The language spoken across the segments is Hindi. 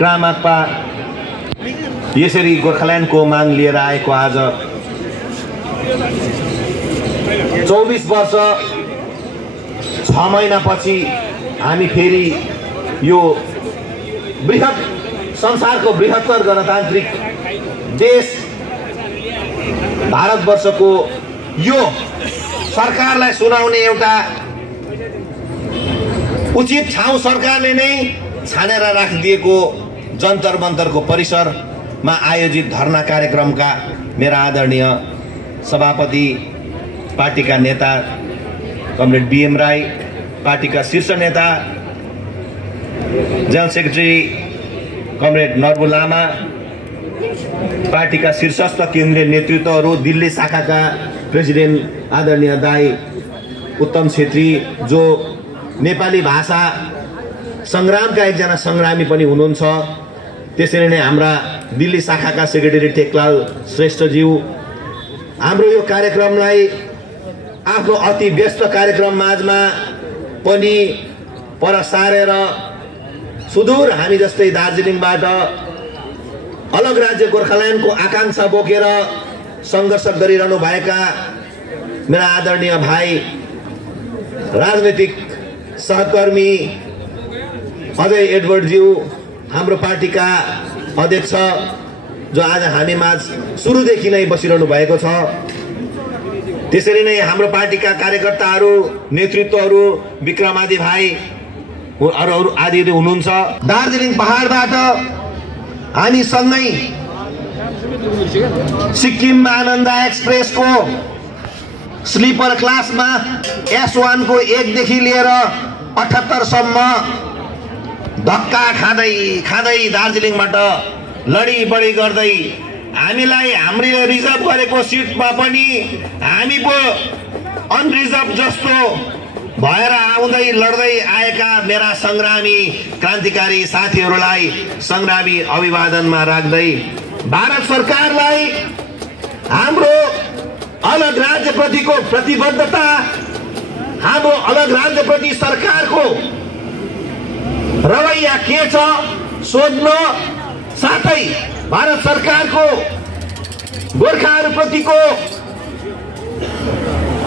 क्रामाक्पा यसरी गोर्खाल्यान्डको माग लिएर आएको आज 24 वर्ष 6 महिनापछि हामी फेरि यो संसारको बृहत्तर गणतान्त्रिक देश भारतवर्षको यो सरकारलाई सुनाउने एउटा उचित ठाउँ सरकारले नै छानेर राखिदिएको जन्तर मन्तरको परिसरमा आयोजित धरना कार्यक्रमका मेरा आदरणीय सभापति, पार्टीका नेता कमरेड बीएम राई, पार्टीका शीर्ष नेता general secretary comrade Norbu Lama, पार्टीका शीर्षस्थ केन्द्रीय नेतृत्वहरू, दिल्ली शाखाका प्रेसिडेन्ट आदरणीय दाई उत्तम छेत्री, जो नेपाली भाषा संग्रामका एकजना संग्रामी पनि हुनुहुन्छ, त्यसरी नै हाम्रा दिल्ली शाखाका सेक्रेटरी टेकलाल श्रेष्ठज्यू, हाम्रो यो कार्यक्रमलाई आफ्नो अति व्यस्त कार्यक्रम माझमा पनि पर सारेर सुदूर हामी जस्तै दार्जिलिङबाट अलग राज्य गोर्खाल्यान्डको आकांक्षा बोकेर सङ्घर्ष गरिरहनु भएका मेरा आदरणीय भाइ राजनीतिक सहकर्मी अजय एडवर्डज्यू, हाम्रो पार्टीका अध्यक्ष जो आज हामी माझ सुरुदेखि नै बसिरहनु भएको छ, त्यसरी नै हाम्रो पार्टीका कार्यकर्ताहरू, नेतृत्वहरू, विक्रमादि भाइ अरू आदि हुनुहुन्छ। दार्जिलिङ पहाडबाट हामी सँगै सिक्किम आनन्द एक्सप्रेसको स्लिपर क्लासमा S1 को 1 देखि लिएर 78 सम्म धक्का खाँदै दार्जिलिङबाट लडी बढी गर्दै हामीलाई हामीले रिजर्भ गरेको सिटमा पनि हामी पो अनरिजर्भ जस्तो भएर आउँदै लड्दै आएका मेरा संग्रामी क्रान्तिकारी साथीहरूलाई संग्रामी अभिवादनमा राख्दै भारत सरकारलाई हाम्रो अलग राज्यप्रतिको प्रतिबद्धता, हाम्रो अलग राज्यप्रति सरकारको रवैया के छ सोध्न, साथै भारत सरकारको गोर्खाहरूप्रतिको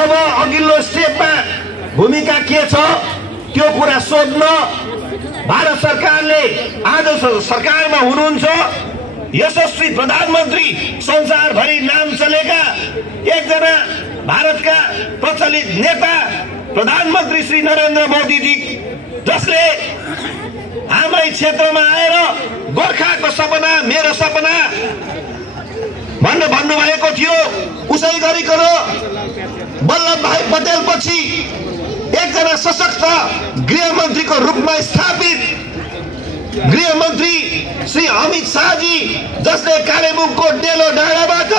अब अघिल्लो स्टेपमा भूमिका के छ त्यो कुरा सोध्न, भारत सरकारले आज सरकारमा हुनुहुन्छ यशस्वी प्रधानमन्त्री, संसारभरि नाम चलेका एकजना भारतका प्रचलित नेता प्रधानमन्त्री श्री नरेन्द्र मोदीजी, जसले हाम्रै क्षेत्रमा आएर गोर्खाको सपना मेरो सपना भन्नुभएको थियो। उसै गरिकन वल्लभ भाइ पटेल पछि एकजना सशक्त गृहमन्त्रीको रूपमा स्थापित गृहमन्त्री श्री अमित शाहजी, जसले कालेबुङको डेलो डाँडाबाट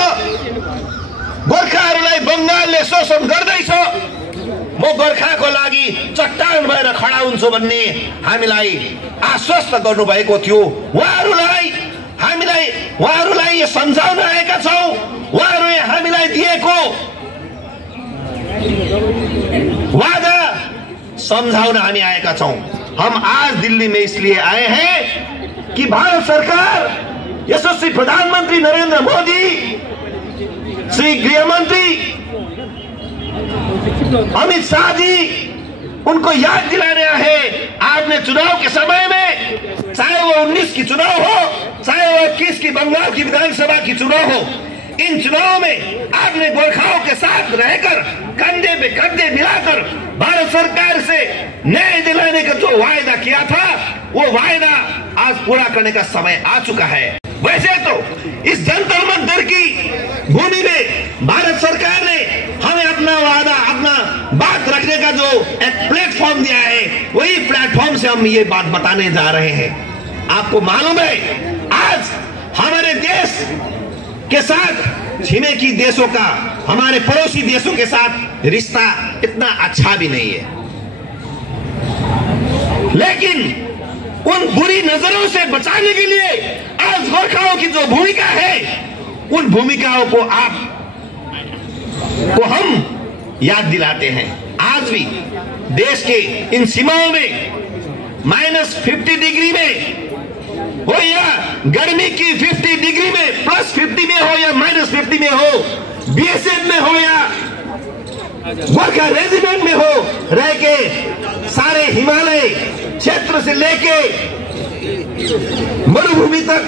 गोर्खाहरूलाई बङ्गालले शोषण गर्दैछ, म गोर्खाको लागि चट्टान भएर खडा हुन्छु भन्ने हामीलाई आश्वस्त गर्नुभएको थियो। उहाँहरूलाई यो सम्झाउन आएका छौँ। उहाँहरूले हामीलाई दिएको वादा समझाउन हामी आएका छौं। हम आज दिल्ली में इसलिए आए हैं कि भारत सरकार, यशस्वी प्रधानमंत्री नरेंद्र मोदी, श्री गृहमंत्री अमित शाह जी, उनको याद दिलाने है। आपने चुनाव के समय में, चाहे वो 19 की चुनाव हो, चाहे वो 21 की बंगाल की विधानसभा की चुनाव हो, इन चुनाव में आपने गोरखाओं के साथ रहकर कंधे पे कंधे मिलाकर भारत सरकार से न्याय दिलाने का जो वायदा किया था, वो वायदा आज पूरा करने का समय आ चुका है। वैसे तो इस जंतर मंतर की भूमि में भारत सरकार ने हमें अपना वादा, अपना बात रखने का जो एक प्लेटफॉर्म दिया है, वही प्लेटफॉर्म से हम ये बात बताने जा रहे हैं। आपको मालूम है, आज हमारे देश के साथ छिमेकी देशों का, हमारे पड़ोसी देशों के साथ रिश्ता इतना अच्छा भी नहीं है, लेकिन उन बुरी नजरों से बचाने के लिए आज गोरखाओं की जो भूमिका है, उन भूमिकाओं को हम याद दिलाते हैं। आज भी देश के इन सीमाओं में -50 डिग्री में हो या गर्मी की 50 डिग्री में, +50 में हो या -50 में हो, बीएसएफ में हो या गोरखा रेजिमेंट में हो, रह के सारे हिमालय क्षेत्र से लेके मरुभूमि तक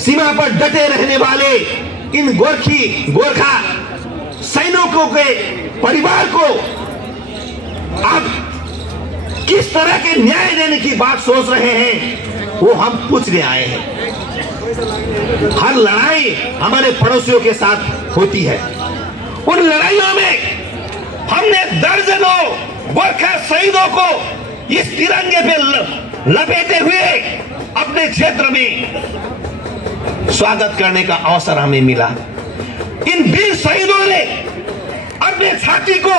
सीमा पर डटे रहने वाले इन गोरखा सैनिकों के परिवार को आप किस तरह के न्याय देने की बात सोच रहे हैं, वो हम पूछने आए हैं। हर लड़ाई हमारे पड़ोसियों के साथ होती है। उन लड़ाइयों में हमने दर्जनों गोरखा शहीदों को इस तिरंगे पे लपेटे हुए अपने क्षेत्र में स्वागत करने का अवसर हमें मिला। इन वीर शहीदों ने अपने छाती को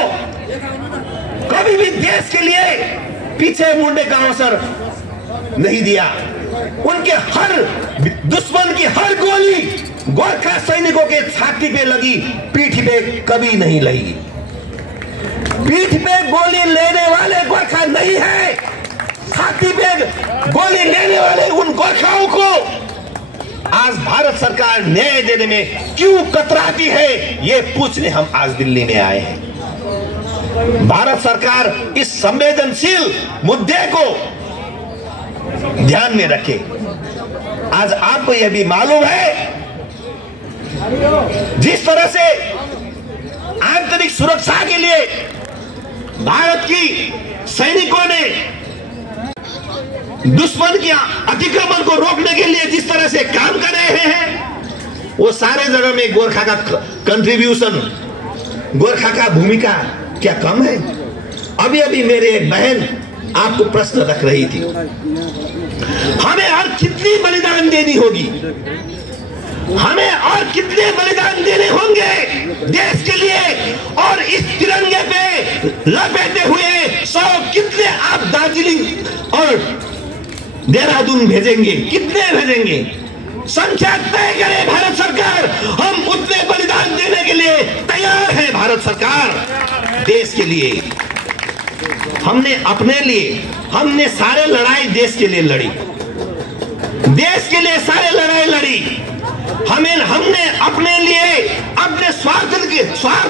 कभी भी देश के लिए पीछे मुड़ने का अवसर नहीं दिया। उनके हर दुश्मन की हर गोली गोरखा सैनिकों के छाती पे लगी, पीठ पे कभी नहीं लगी। पीठ पे गोली लेने वाले गोरखा नहीं है, छाती पे गोली लेने वाले उन गोरखाओं को आज भारत सरकार न्याय देने में क्यों कतराती है, ये पूछने हम आज दिल्ली में आए हैं। भारत सरकार इस संवेदनशील मुद्दे को ध्यान में रखे। आज आपको यह भी मालूम है, जिस तरह से आंतरिक सुरक्षा के लिए भारत की सैनिकों ने दुश्मन के अतिक्रमण को रोकने के लिए जिस तरह से काम कर रहे हैं, वो सारे जगह में गोरखा का कंट्रीब्यूशन, गोरखा का भूमिका क्या कम है? अभी अभी मेरे एक बहन आपको प्रश्न रख रही थी, हमें और कितनी बलिदान देनी होगी, हमें और कितने बलिदान देने होंगे देश के लिए, और इस तिरंगे पे लपेटे हुए 100 कितने आप दार्जिलिंग और देहरादून भेजेंगे, कितने भेजेंगे? संख्या तय करे भारत सरकार, हम उतने बलिदान देने के लिए तैयार है। भारत सरकार देश के लिए, हमने अपने लिए, हमने सारे लड़ाई देश के लिए लड़ी, देश के लिए सारे लड़ाई लड़ी। हमने अपने लिए, अपने स्वार्थ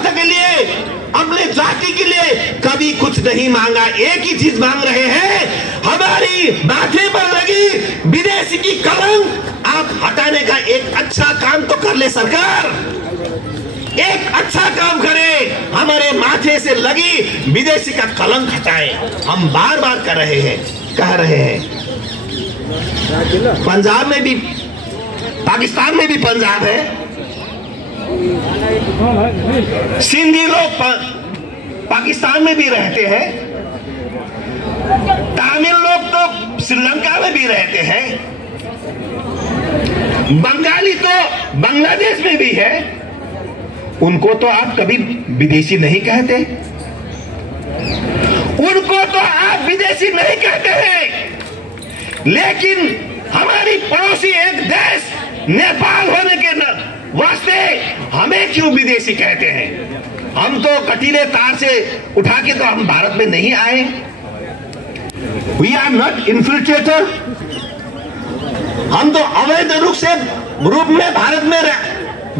के लिए, अपने जाति के लिए कभी कुछ नहीं मांगा। एक ही चीज मांग रहे हैं, हमारी माथे पर लगी विदेशी की कलंक आप हटाने का एक अच्छा काम तो कर ले सरकार, एक अच्छा काम करे, हमारे माथे से लगी विदेशी का कलंक हटाए। हम बार बार कह रहे हैं। पंजाब में भी, पाकिस्तान में भी पंजाब है, सिंधी लोग पाकिस्तान में भी रहते हैं, तमिल लोग तो श्रीलंका में भी रहते हैं, बंगाली तो बांग्लादेश में भी है। उनको तो आप कभी विदेशी नहीं कहते, उनको तो आप विदेशी नहीं कहते हैं, लेकिन हमारी पड़ोसी एक देश नेपाल होने के वास्ते हमें क्यों विदेशी कहते हैं? हम तो कटीले तार से उठा के तो हम भारत में नहीं आए। वी आर नॉट इन्फिल्ट्रेटर, हम तो अवैध रूप में भारत में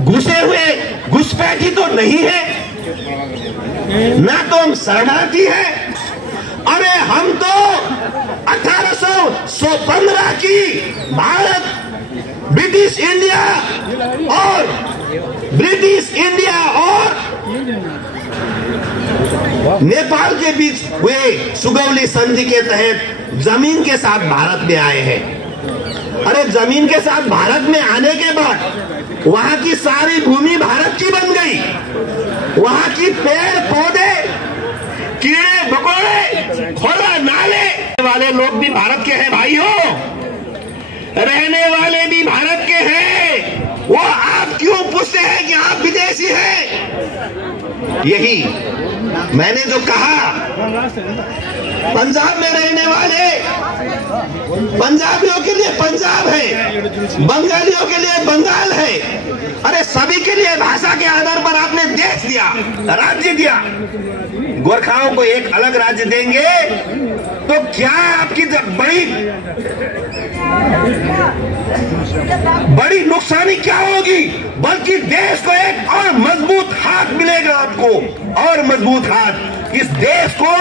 घुसे हुए घुसपैठी तो नहीं है, ना तो हम शरणार्थी हैं। अरे हम तो 1815 की भारत ब्रिटिश इंडिया और नेपाल के बीच हुए सुगौली संधि के तहत जमीन के साथ भारत में आए हैं। अरे जमीन के साथ भारत में आने के बाद वहां की सारी भूमि भारत की बन गई, वहां की पेड़ पौधे, कीड़े मकोड़े, खोला नाले वाले लोग भी भारत के हैं भाइयों, रहने वाले भी भारत के हैं। वो आप क्यों पूछते हैं कि आप विदेशी हैं? यही मैंने जो कहा पंजाब में रहने वाले पंजाबियों के लिए पंजाब है, बंगालियों के लिए बंगाल है। अरे सभी के लिए भाषा के आधार पर आपने देश दिया, राज्य दिया। गोरखाओं को एक अलग राज्य देंगे तो क्या आपकी बड़ी नुकसानी क्या होगी, बल्कि देश को एक और मजबूत हाथ मिलेगा आपको, और मजबूत हाथ। इस देश को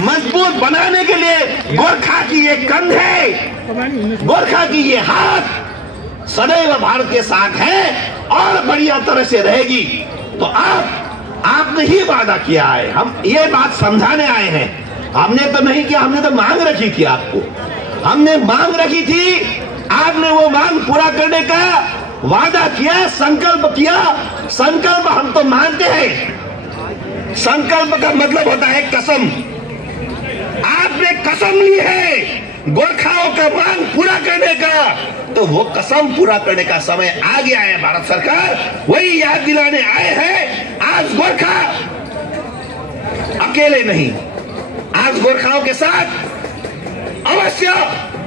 मजबूत बनाने के लिए गोरखा की ये कंधे, गोरखा की ये हाथ सदैव भारत के साथ है और बढ़िया तरह से रहेगी। तो आपने ही वादा किया है, हम ये बात समझाने आए हैं। हमने तो नहीं किया, हमने तो मांग रखी थी आपको, हमने मांग रखी थी, आपने वो मांग पूरा करने का वादा किया, संकल्प किया। संकल्प हम तो मानते हैं, संकल्प का मतलब होता है कसम। आपने कसम ली है गोरखाओं का मांग पूरा करने का, तो वो कसम पूरा करने का समय आ गया है। भारत सरकार वही याद दिलाने आए हैं। आज गोरखा अकेले नहीं, आज गोरखाओं के साथ अवश्य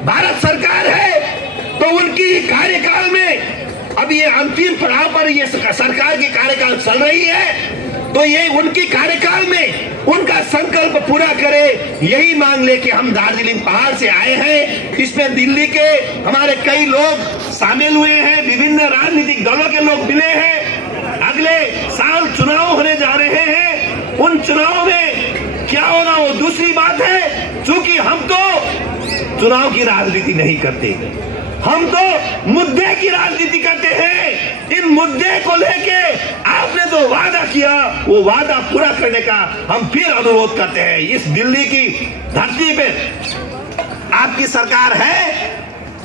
भारत सरकार है। तो उनकी कार्यकाल में अब ये अंतिम पड़ाव पर ये सरकार की कार्यकाल चल रही है, तो ये उनकी कार्यकाल में उनका संकल्प पूरा करे, यही मांग लेके हम दार्जिलिंग पहाड़ से आए हैं। इसमें दिल्ली के हमारे कई लोग शामिल हुए हैं, विभिन्न राजनीतिक दलों के लोग मिले हैं। अगले साल चुनाव होने जा रहे हैं, उन चुनाव में क्या होगा वो दूसरी बात है। चूंकि हम तो चुनाव की राजनीति नहीं करते, हम तो मुद्दे की राजनीति करते हैं। इन मुद्दे को लेके आपने जो वादा किया, वो वादा पूरा करने का हम फिर अनुरोध करते हैं। इस दिल्ली की धरती पे आपकी सरकार है,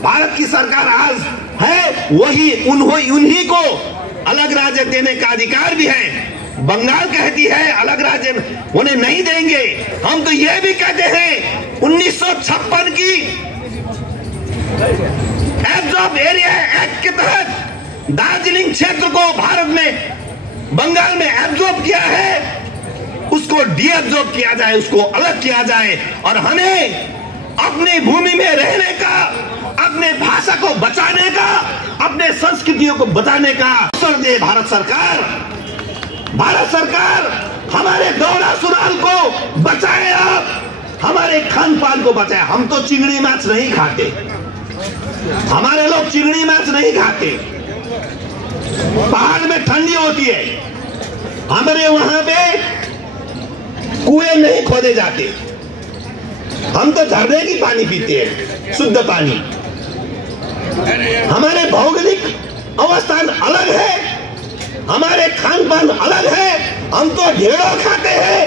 भारत की सरकार आज है, वही उन्हीं को अलग राज्य देने का अधिकार भी है। बंगाल कहती है अलग राज्य उन्हें नहीं देंगे। हम तो यह भी कहते हैं 1956 की एब्जॉर्ब एरिया एक्ट के तहत दार्जिलिंग क्षेत्र को भारत में बंगाल में एब्जॉर्ब किया है, उसको डीएब्जॉर्ब किया जाए, उसको अलग किया जाए और हमें अपनी भूमि में रहने का, अपने भाषा को बचाने का, अपने संस्कृतियों को बचाने का अवसर दे भारत सरकार। भारत सरकार हमारे दोहरा सुराल को बचाए, आप हमारे खान पान को बचाए। हम तो चिंगड़ी माछ नहीं खाते, हमारे लोग चिंगड़ी माछ नहीं खाते। पहाड़ में ठंडी होती है, हमारे वहां पे कुएं नहीं खोदे जाते, हम तो झरने की पानी पीते हैं, शुद्ध पानी। हमारे भौगोलिक अवस्थान अलग है, हमारे खान पान अलग है। हम तो ढेड़ो खाते हैं,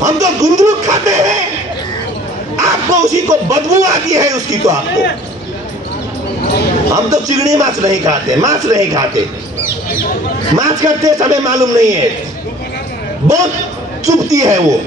हम तो गुंदरुक खाते हैं, आपको उसी को बदबू आती है उसकी। तो आपको हम तो चिंगड़ी माछ नहीं खाते, माछ नहीं खाते। माछ का टेस्ट हमें मालूम नहीं है, बहुत चुभती है वो।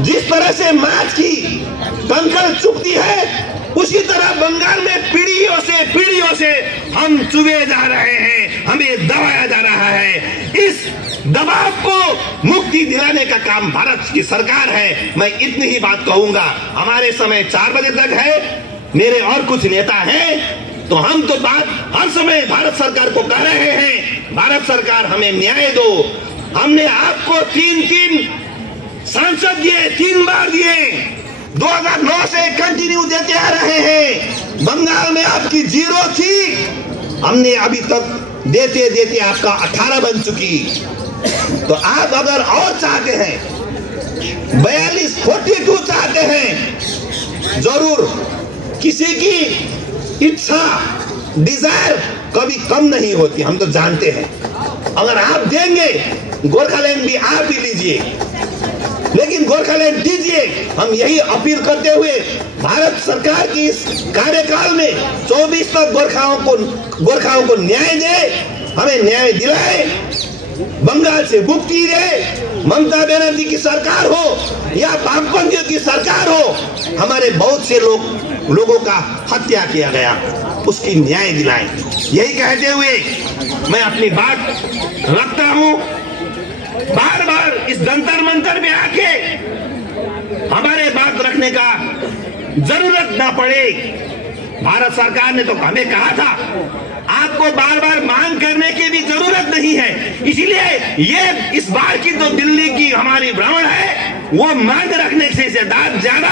जिस तरह से माछ की कंकड़ चुभती है, उसी तरह बंगाल में पीढ़ियों से हम चुभे जा रहे हैं, हमें दबाया जा रहा है। इस दबाव को मुक्ति दिलाने का काम भारत की सरकार है। मैं इतनी ही बात कहूंगा। हमारे समय 4 बजे तक है, मेरे और कुछ नेता हैं, तो हम तो बात हर समय भारत सरकार को कह रहे हैं, भारत सरकार हमें न्याय दो। हमने आपको 3 सांसद दिए, 3 बार दिए, 2009 से कंटिन्यू देते आ रहे हैं। बंगाल में आपकी 0 थी, हमने अभी तक देते देते आपका 18 बन चुकी। तो आप अगर और चाहते हैं, 42 चाहते हैं, जरूर। किसी की इच्छा, डिजायर कभी कम नहीं होती, हम तो जानते हैं। अगर आप देंगे, गोरखालैंड भी आप ही लीजिए, लेकिन गोरखालैंड दीजिए। हम यही अपील करते हुए भारत सरकार की इस कार्यकाल में 24 तक गोरखाओं को न्याय दे, हमें न्याय दिलाए, बंगाल से मुक्ति दे। ममता बनर्जी की सरकार हो या वामपंथियों की सरकार हो, हमारे बहुत से लोगों का हत्या किया गया, उसकी न्याय दिलाएं। यही कहते हुए मैं अपनी बात रखता हूं। बार बार इस जंतर मंतर में आके हमारे बात रखने का जरूरत ना पड़े। भारत सरकार ने तो हमें कहा था आपको बार बार मांग करने की भी जरूरत नहीं है। इसीलिए ये इस बार की जो दिल्ली की हमारी भ्रमण है वो मांग रखने से ज्यादा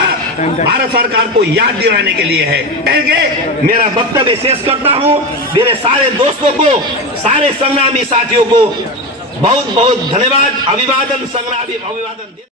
भारत सरकार को याद दिलाने के लिए है। कह के मेरा वक्तव्य शेष करता हूं। मेरे सारे दोस्तों को, सारे संग्रामी साथियों को बहुत बहुत धन्यवाद, अभिवादन, संग्रामी अभिवादन।